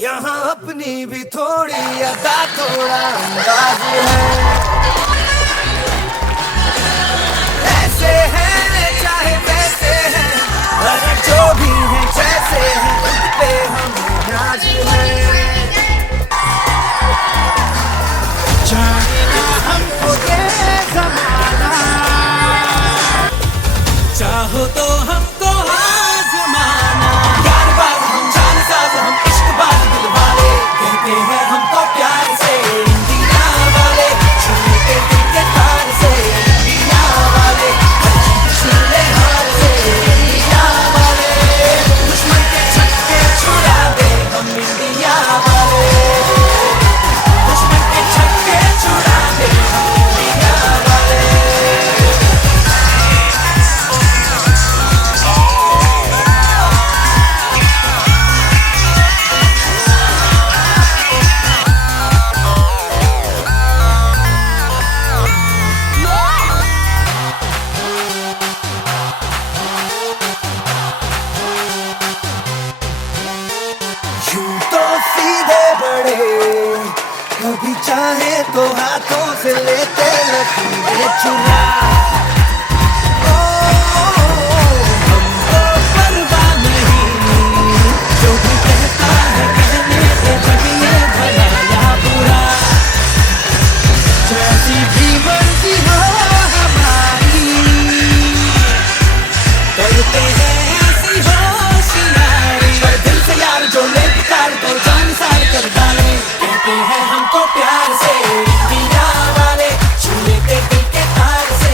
यहाँ अपनी भी थोड़ी अदा थोड़ा अंदाज है। ऐसे हैं चाहे वैसे हैं, अरे जो भी हैं जैसे हैं उन पे हमें नाज है। जाने ना हमको ये ज़माना, चाहो तो हमको आज़माना। यारबाज़ हम, जानसाज़ हम, इश्कबाज़ दिल वाले, कहते हैं हमको प्यार से इंडिया वाले, छूते दिल के तार से इंडिया वाले, हर चीज़ छू ले हार से इंडिया वाले, दुश्मन के छक्के छुड़ा दे हम इंडिया वाले, दुश्मन के छक्के छुड़ा दे हम इंडिया वाले। यूं तो सीधे बड़े, कभी चाहे तो हाथों से लेते लकीरें चुरा। ओ, हमको परवाह नहीं, जो भी कहता है कहने दे, जब ये भला या बुरा। जैसी भी मर्जी हो हमारी, करते हैं ऐसी होशियारी। पर दिल से यार जो ले पुकार तो जान सार कर डाले, कहते हैं हमको प्यार से इंडिया वाले, छू लेते दिल के तार से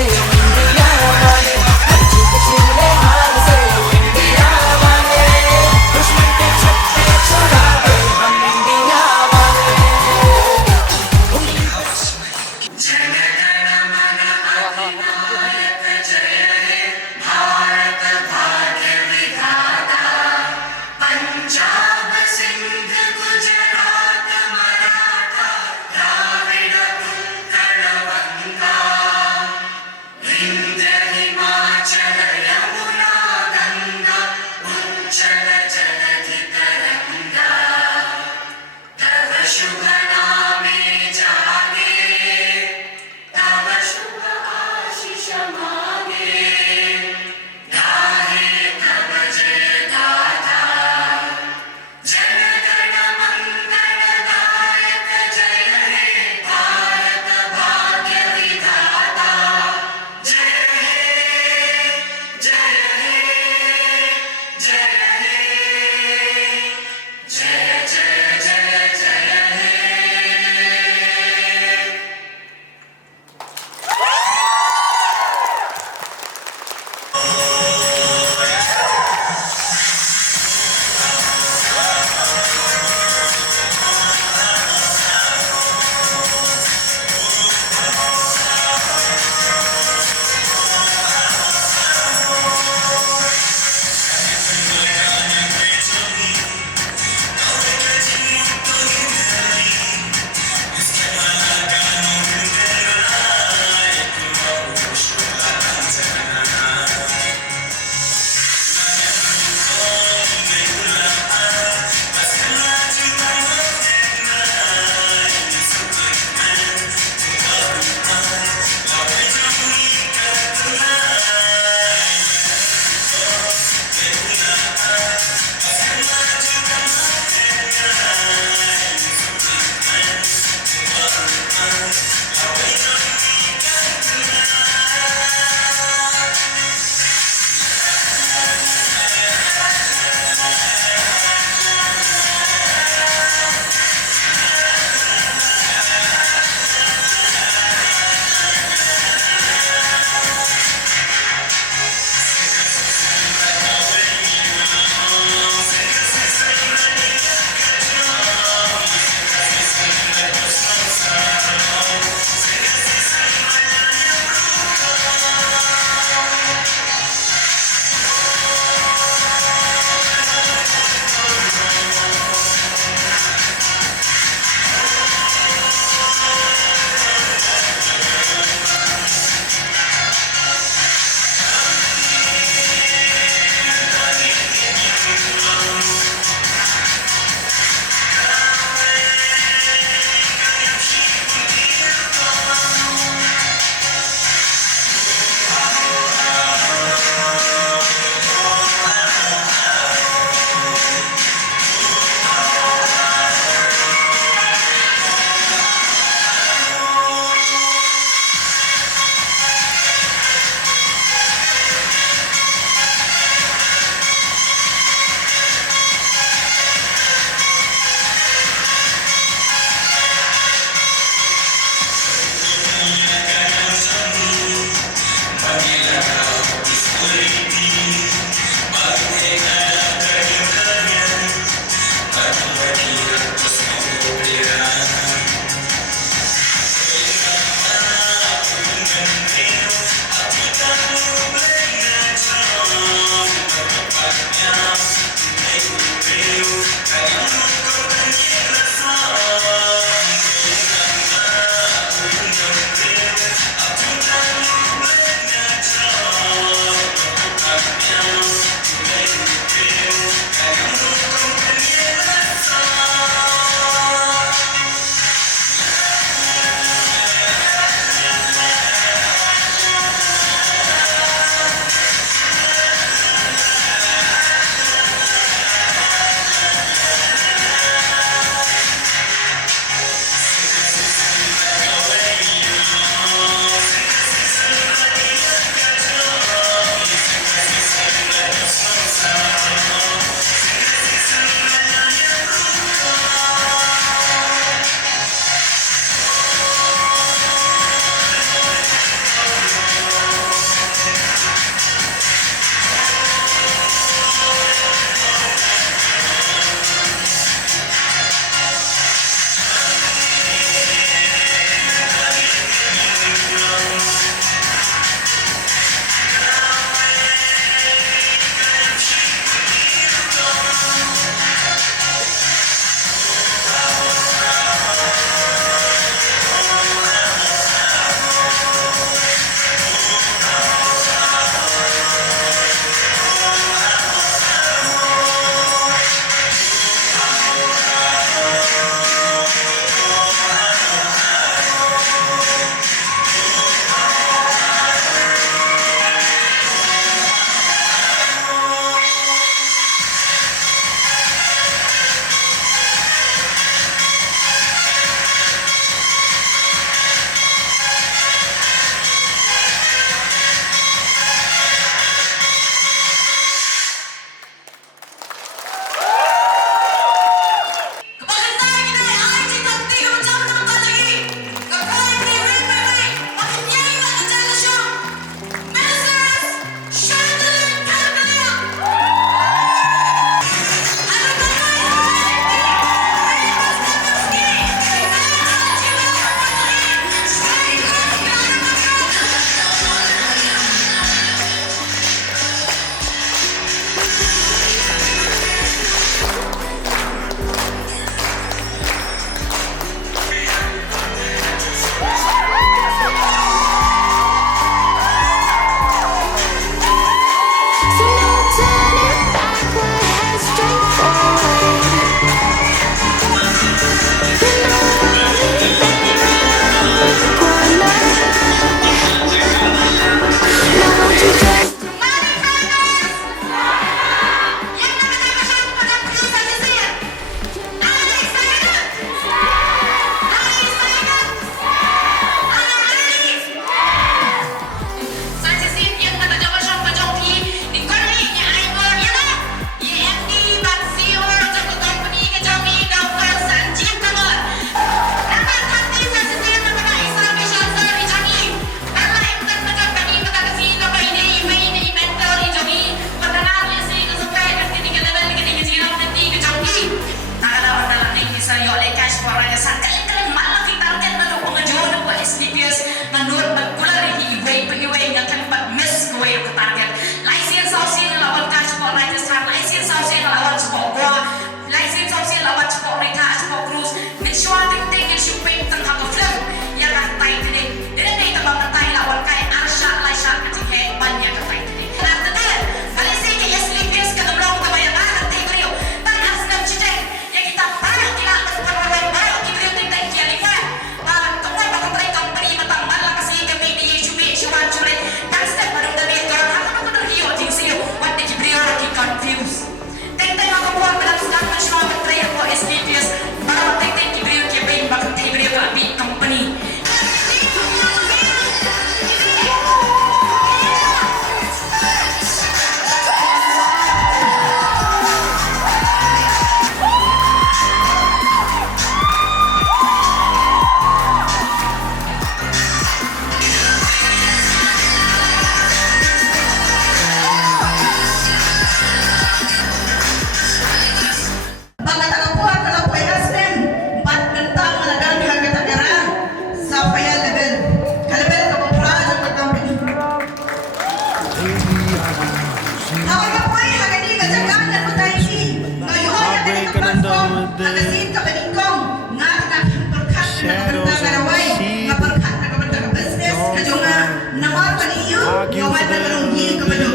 Awal ka po ay hagani ka jagan na po tayo si. Ngayon na kani ka platform, hagasin ka paningkong. Nga ka perkat na kabanta karaway. Nga perkat na kabanta ka business. Kadyo nga nawar pa niyo. Ngawan na kalunggi ka ba do?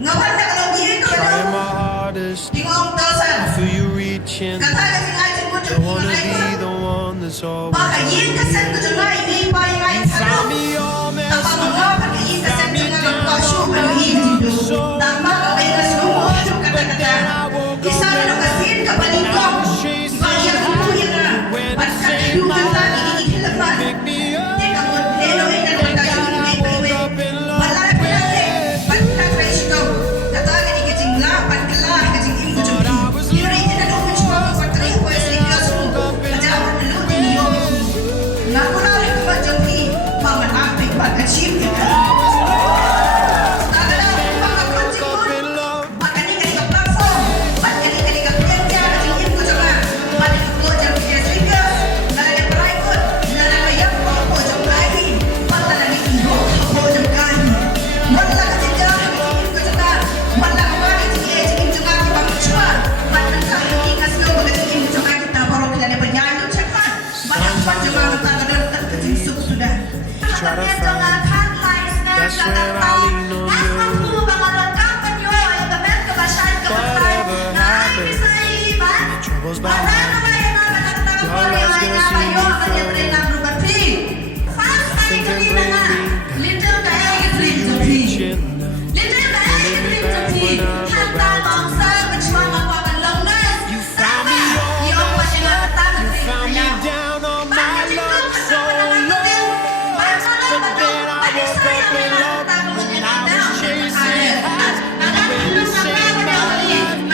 Ngawan na kalunggi ka ba do? Trying my hardest Tingong dosan. for you reaching. Kataga si nga si mo Don't wanna ay be the one that's always baka yin ka sa ko nga hindi pa yung ay found me all messed Tapos up. mga pag-iin ka sa nga magpasyo paluhin dito. Tama ka kayo na sumo yung kata-kata. Isa na nakasin ka balingkong. Ibang mo yan na. Pagkatilugan na iniikilaman. Di ka mo pleno ay nagkakayo ibay-ibay. Wala na pinate. Pagkakrais ito. Kataga ni kajing la. Pagkala kajing imo jumpi. Yuri tinanong siya mga pagkakaya ko ay salikas mo. Kajawa na lutin niyo. Nakulari ka ba jumpi? Mamanapig pag-achieve ka. That's when I lean on you. Whatever happens, troubles behind. Your love's gonna see me through. Nothing can bring me reaching. Pulling me back when I'm about to. You found me all messed up. You found me down on my luck so low. But then I woke up in love when I was chasing highs. Baby, saved my life.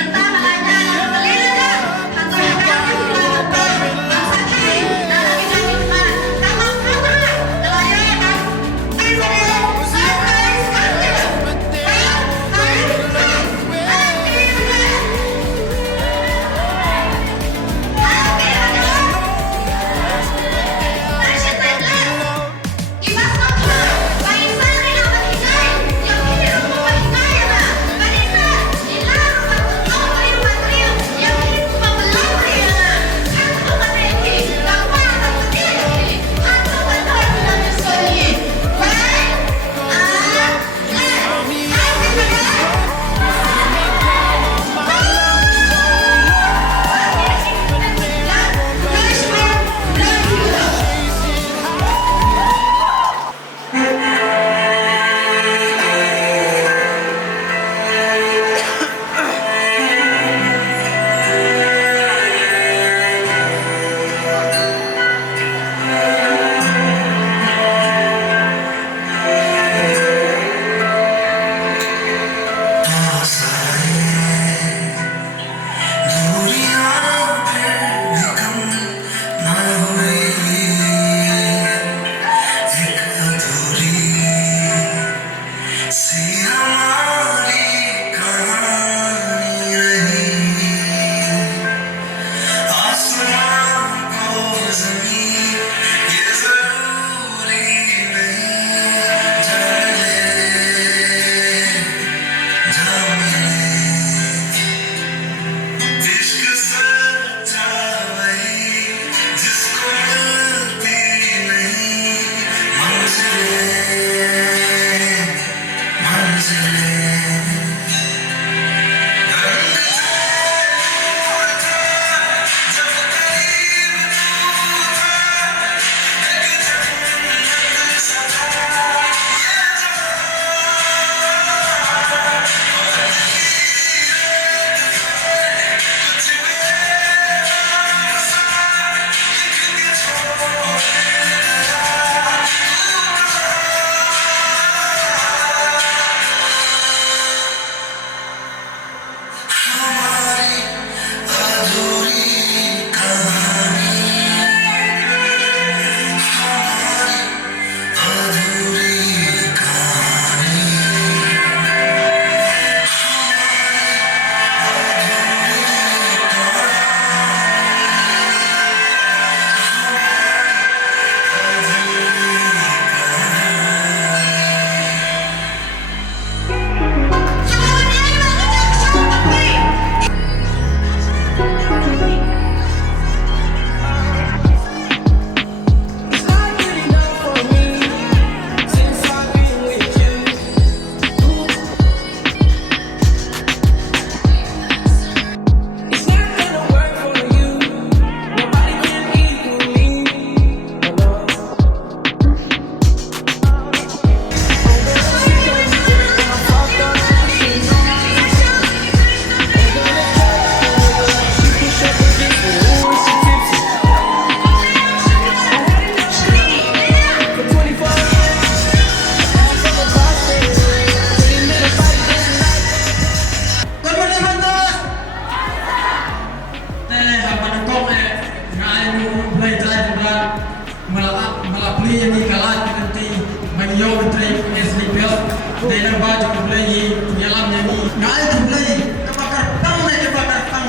mulai dalam nyanyi ngai tu mulai kebakar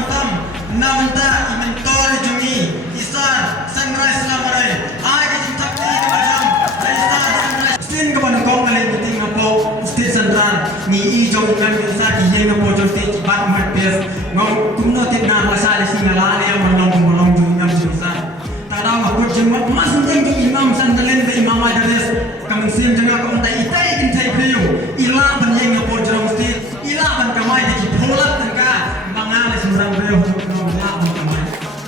tam namta inventor jungi isar sunrise lamare ai di takti kebajam isar sunrise sin keban kong kali meeting ngapo state central ni I jong kan sa ki ye ngapo jong ti bat mat pes ngong kumno tit na masali singala ya manong kumolong jung ngam sa tadaw aku jemat mas ndeng di imam sandalen be imam adres kang sim janga ko tai itai kin tai priu ila ban ye ngapo jong state ila ban kamai di pholat tangka mangale semrang beo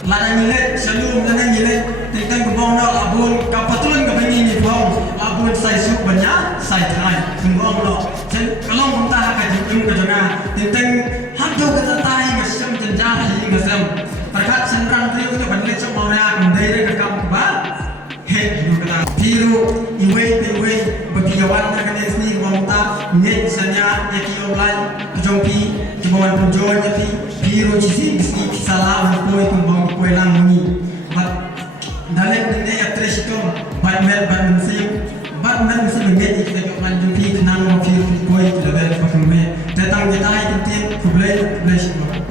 Ladang nyilet, shalom ladang nyilet Tentang kebong nak abun kapatulun kepengi ni bong Abun sai suk banyak, sai terai Kembong lo Kalau muntah akan jujung ke jana Tentang hadu kata tahi ngasem jenjah hi ngasem Perkat senrang priu tu bandit sok mawaya Kandai ke kam keba Hek du kata Piru, iwe Bagi jawan nak kena sini Kebong tak Nyet sanya Yaki oblai Kejong pi Kebongan penjual nyati Piru cisi Bisi salah Kue kembang kue lang ni Dalek ni ya treshkom Batman mesti menjadi kita lanjut di tenang mobil kue level pakai datang kita ikutin kublai semua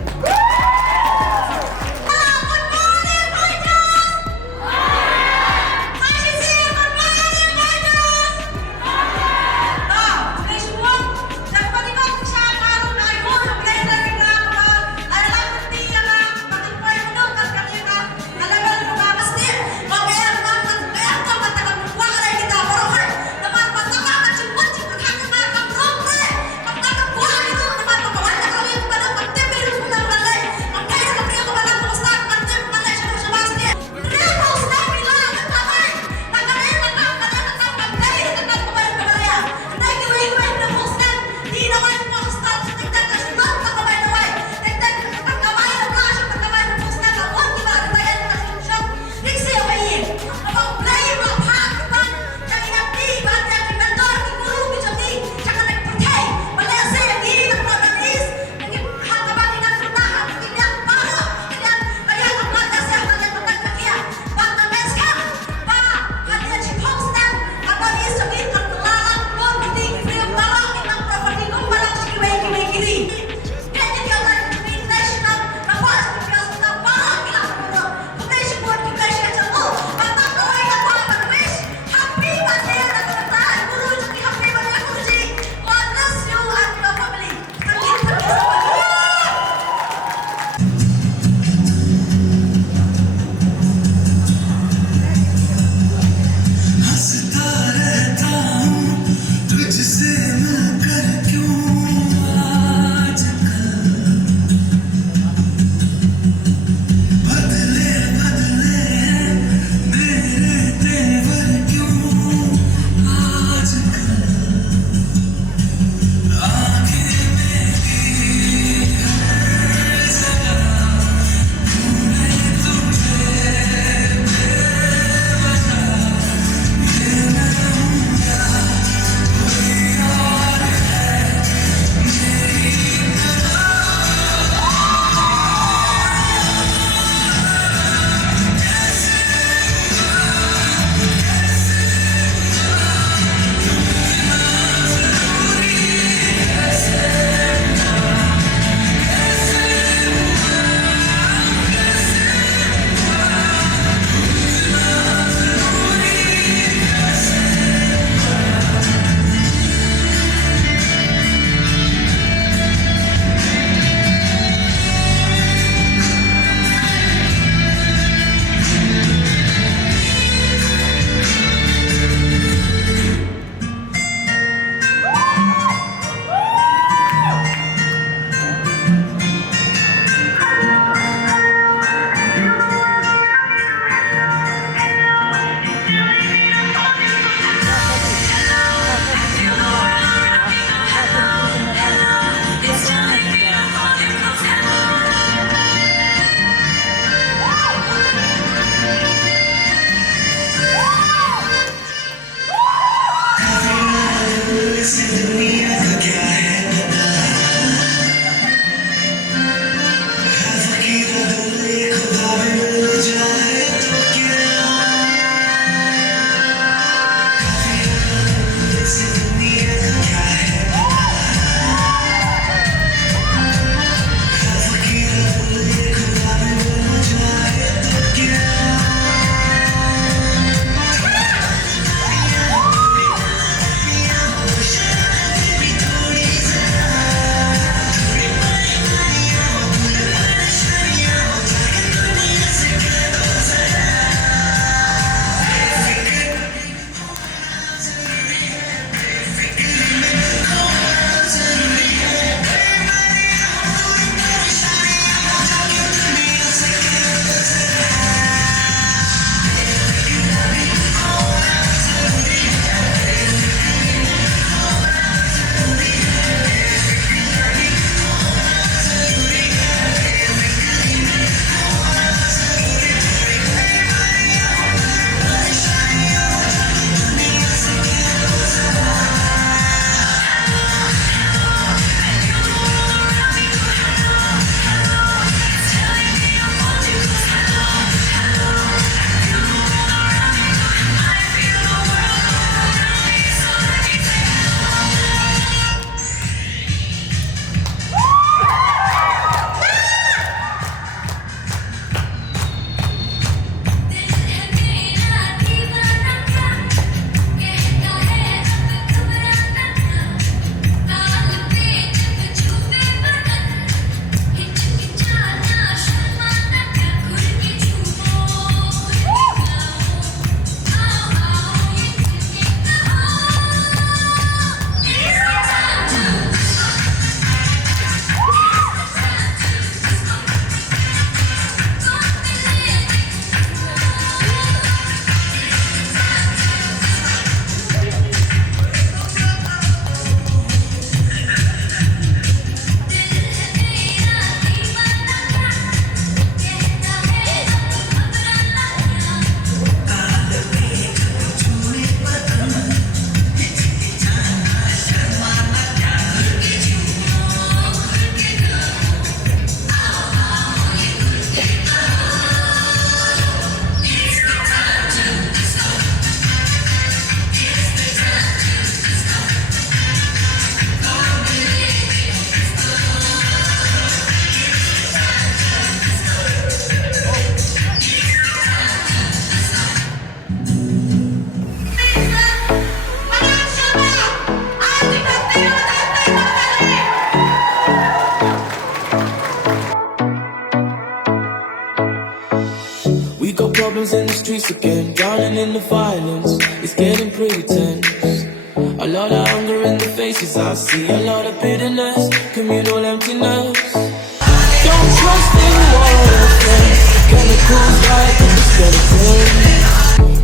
criminals in the streets again, drowning in the violence. It's getting pretty tense. A lot of hunger in the faces I see, a lot of bitterness, communal emptiness. Don't trust in warfare, chemicals like in the skeleton.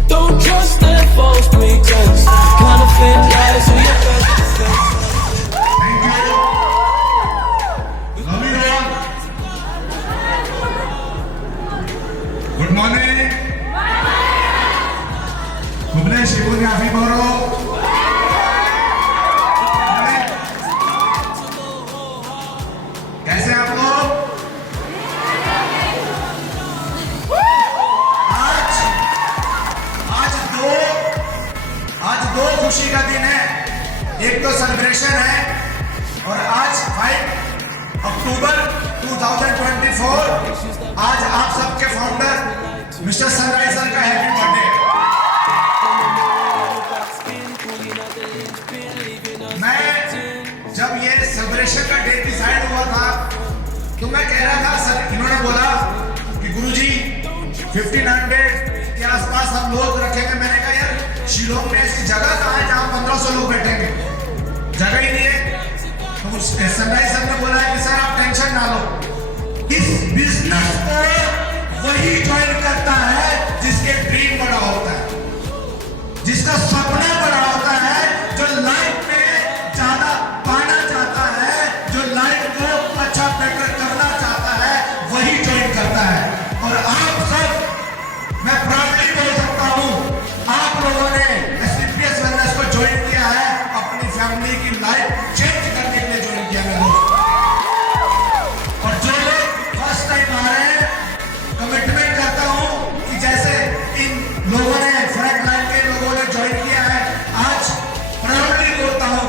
Don't trust their false pretense, counterfeit lies who your best defense. Thank you. Love you all. Good morning. Bhuvnesh Shibun Yafi Boro. कैसे आप लोग? आज दो खुशी का दिन है। एक तो सेलिब्रेशन है और आज 5 अक्टूबर 2024 आज आप सबके फाउंडर मिस्टर सनराइज सर का हैप्पी बर्थडे। मैं जब ये सेलिब्रेशन का डेट डिसाइड हुआ था तो मैं कह रहा था सर, इन्होंने बोला कि गुरुजी 1500 के आसपास हम लोग रखेंगे। मैंने कहा यार शिलोंग में ऐसी जगह कहाँ है जहाँ 1500 लोग बैठेंगे? जगह ही नहीं है। तो सनराइज सर ने बोला कि सर आप टेंशन ना लो, इस बिजनेस को वही ज्वाइन करता है जिसके ड्रीम बड़ा होता है, जिसका सपना बड़ा होता है, जो लाइफ में ज्यादा पाना चाहता है, जो लाइफ को अच्छा बेटर करना चाहता है, वही ज्वाइन करता है। और आप सब, मैं प्राउडली बोल सकता हूँ, आप लोगों ने एसपीएस वेलनेस को ज्वाइन किया है, अपनी फैमिली की लाइफ चेंज करने के लिए ज्वाइन किया है। और जो लोग फर्स्ट टाइम आ रहे हैं, कमिटमेंट करता हूँ कि जैसे इन लोगों ने, फ्रंट लाइन के लोगों ने ज्वाइन किया है, आज प्राउडली बोलता हूँ,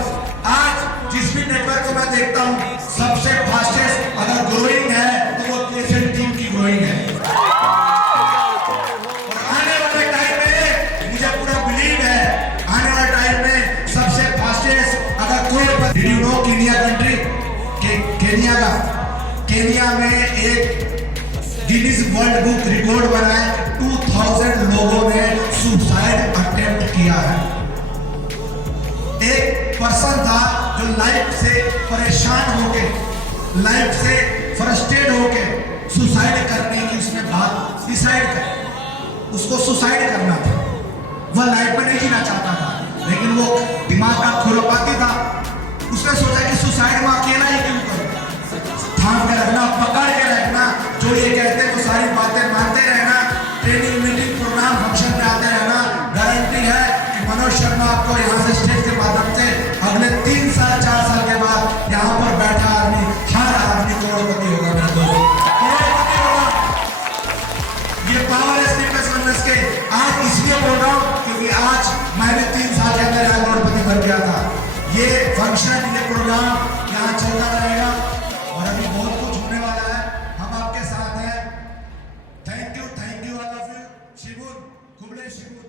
आज जिस भी नेटवर्क को मैं देखता हूँ सबसे फास्टेस्ट अगर ग्रोइंग है तो वो केसन टीम की ग्रोइंग है। Did you know Kenya country, Kenya में एक गिनीज वर्ल्ड बुक रिकॉर्ड बना है। 2000 लोगों ने सुसाइड अटेम्प्ट किया है। एक पर्सन था जो लाइफ से परेशान होके, लाइफ से फ्रस्ट्रेट होके सुसाइड करने की उसने बात डिसाइड कर, उसको सुसाइड करना था। वह लाइफ में नहीं जीना चाहता था, लेकिन वो दिमाग का खुरापाती था। उसने सोचा कि सुसाइड में अकेला ही क्यों करूं, थाम के रखना, पकड़ के रखना, जो ये कहते हैं वो सारी बातें मानते रहना, ट्रेनिंग मीटिंग प्रोग्राम फंक्शन में आते रहना। गारंटी है कि मनोज शर्मा आपको यहाँ से स्टेज के माध्यम से अगले 3 साल 4 साल के बाद यहाँ पर बैठा आदमी, हर आदमी करोड़पति होगा। मेरा दोस्त करोड़पति होगा। ये पावर है स्पीकर्स वेलनेस के। आज इसलिए बोल रहा हूँ क्योंकि आज मैंने 3 साल के अंदर यहाँ करोड़पति बन गया था। ये फंक्शन, ये प्रोग्राम यहाँ चलता रहेगा और अभी बहुत कुछ होने वाला है। हम आपके साथ हैं। Thank you all of you. Shibun, Kuble Shibun.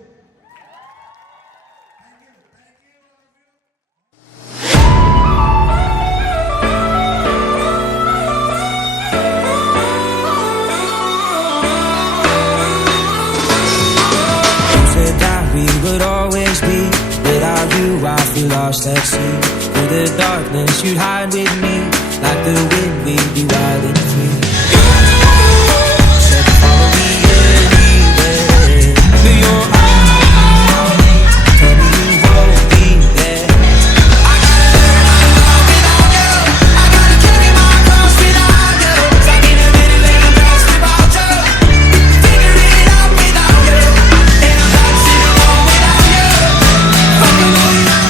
We would always be. Without you, I feel lost at sea. Through the darkness, you'd hide with me. Like the wind, we'd be wild and free. Said follow me anywhere. To your eyes, tell me you won't be there. I gotta learn how to love without you. I gotta carry my cross without you. Stuck in a minute, let me cross without you. Figure it out without you. And I'm not sitting alone without you. Fucking going out.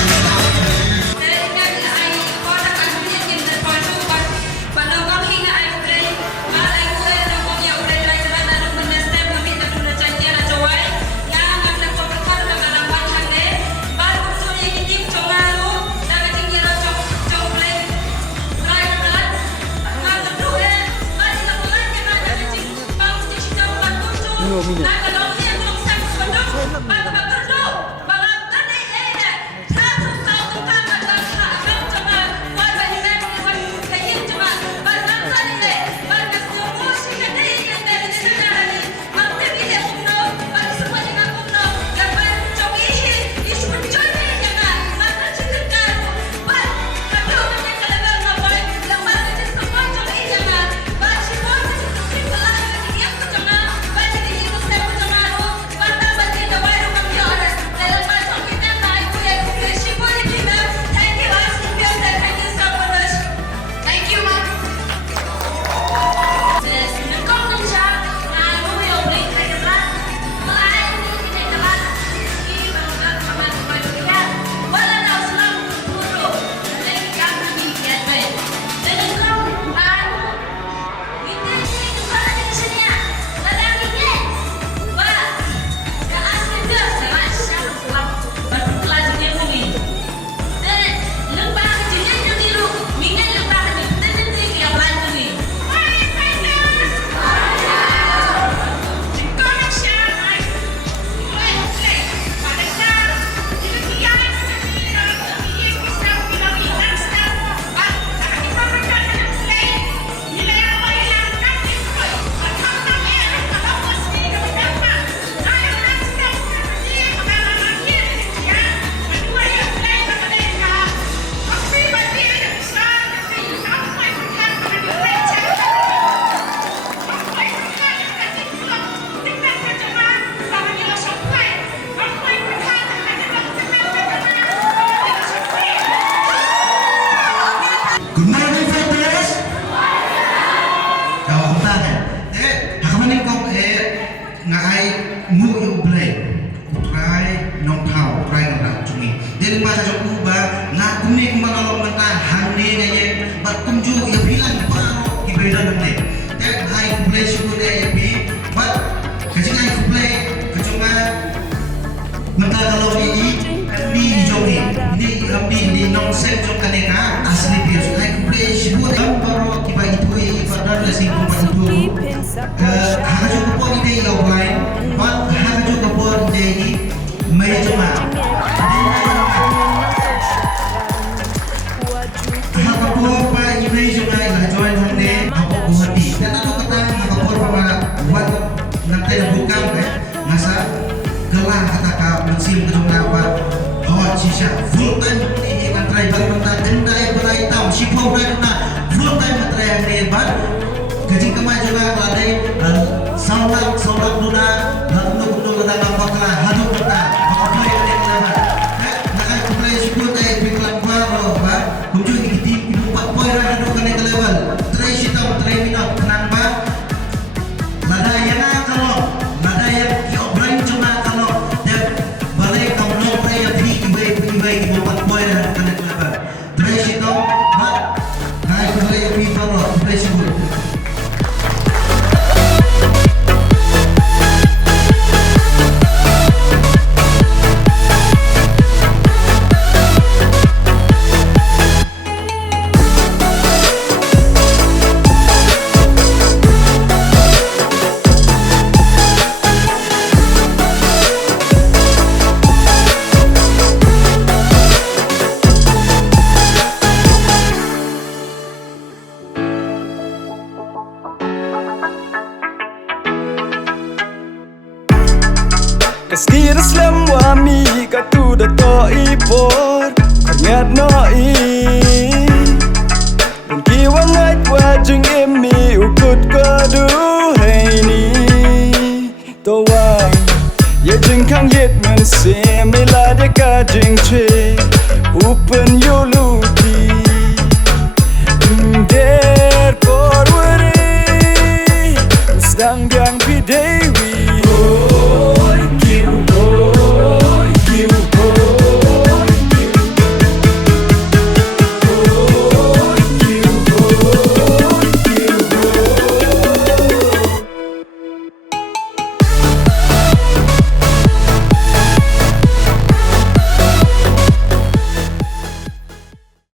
ya bilang pa ibeda namne that I play sugar day bi but kajing I play kajunga mata kalau ni jogi ni non set jong kaneka asli bios I play sugar day baru tiba itu pada lesi kumpulan itu haka juga pun ide offline but haka juga pun ide mai cuma apa image juga lah join हमने apa buhati dan itu kata apa apa buat nanti bukan masa gelang kata kau musim kedua apa hot sisa full time ini kan driver kita kendai berai tahu sipau berai na full time berai yang lebar gaji kemajuan ladai saulat duna lalu kudu ladang apa kelah haduk kita apa yang lebar nak aku play suku tay piklan baru ba kunjung poira ada kena ke level 3 shita 3 minit kenapa lada yang kalau lada yang brain cuma kalau dan balik kamu no play ibai 4 poira kena ke level 3 shita mak naik play FIFA lo play sebut Keskira slam wami katu dato ipor Kornyat no i Bunki wangat wajeng emi ukut kadu hei ni Tawang Ye jeng kang yet men se mela de ka jeng che